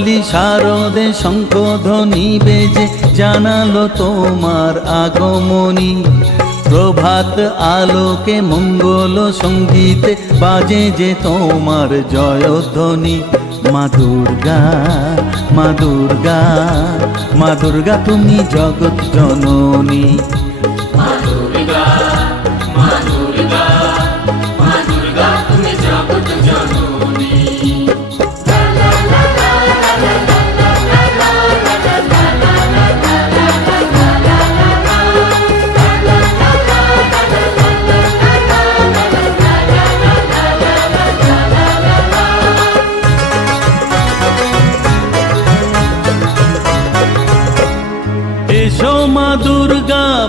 সোনালি শারদে শঙ্খ ধ্বনি বেজে জানালো তোমার আগমনী। প্রভাত আলোকে মঙ্গল সঙ্গীতে বাজে যে তোমার জয়ধ্বনি। মা দুর্গা মা দুর্গা মা দুর্গা, তুমি জগৎ জননী।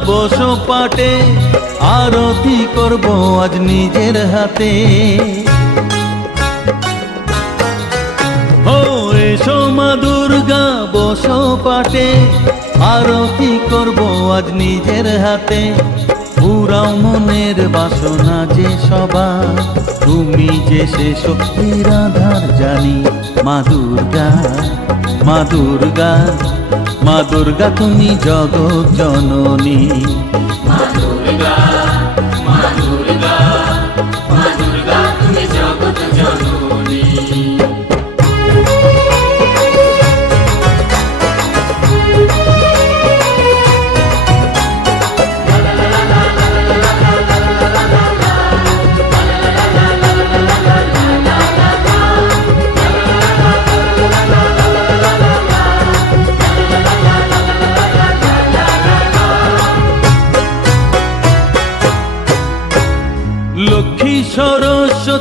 বসো পাটে, আরতি করব আজ নিজের হাতে। ও এসো মা দুর্গা, বসো পাটে, আরতি করব আজ নিজের হাতে। পুরাও মনের বাসনা যে সবা, তুমি যে সে শক্তির আধার জানি। মা দুর্গা মা দুর্গা মা দুর্গা তুমি জগৎ জননী। মা দুর্গা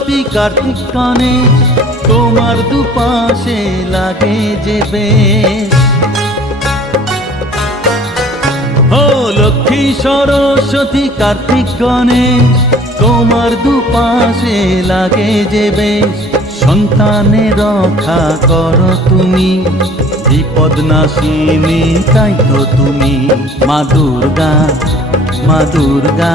সরস্বতী কার্তিক তোমার দুপাশে লাগে যে বেশ। ও লক্ষ্মী সরস্বতী কার্তিক গণেশ তোমার দুপাশে লাগে যে বেশ। সন্তানের রক্ষা করো তুমি, বিপদ নাশিনী তাই তো তুমি। মা দুর্গা মা দুর্গা।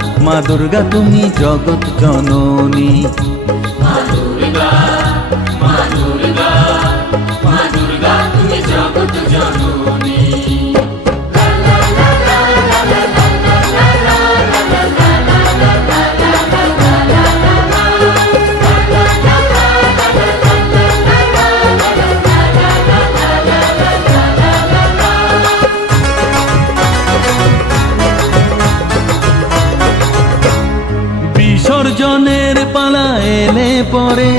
মা দুর্গা তুমি জগৎ জননী। মা দুর্গা তুমি জগৎ জননী। বিসর্জনের পালা এলে পরে,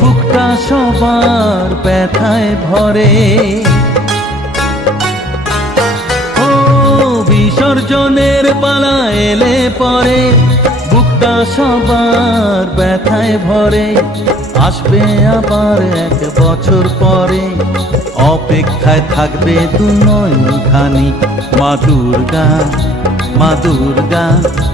বুকটা সবার ব্যথায় ভরে। ও বিসর্জনের পালা এলে পরে, বুকটা সবার ব্যথায় ভরে। আসবে আবার এক বছর পরে, অপেক্ষায় থাকবে দু মা দুর্গা মা দুর্গা মা দুর্গা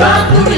মা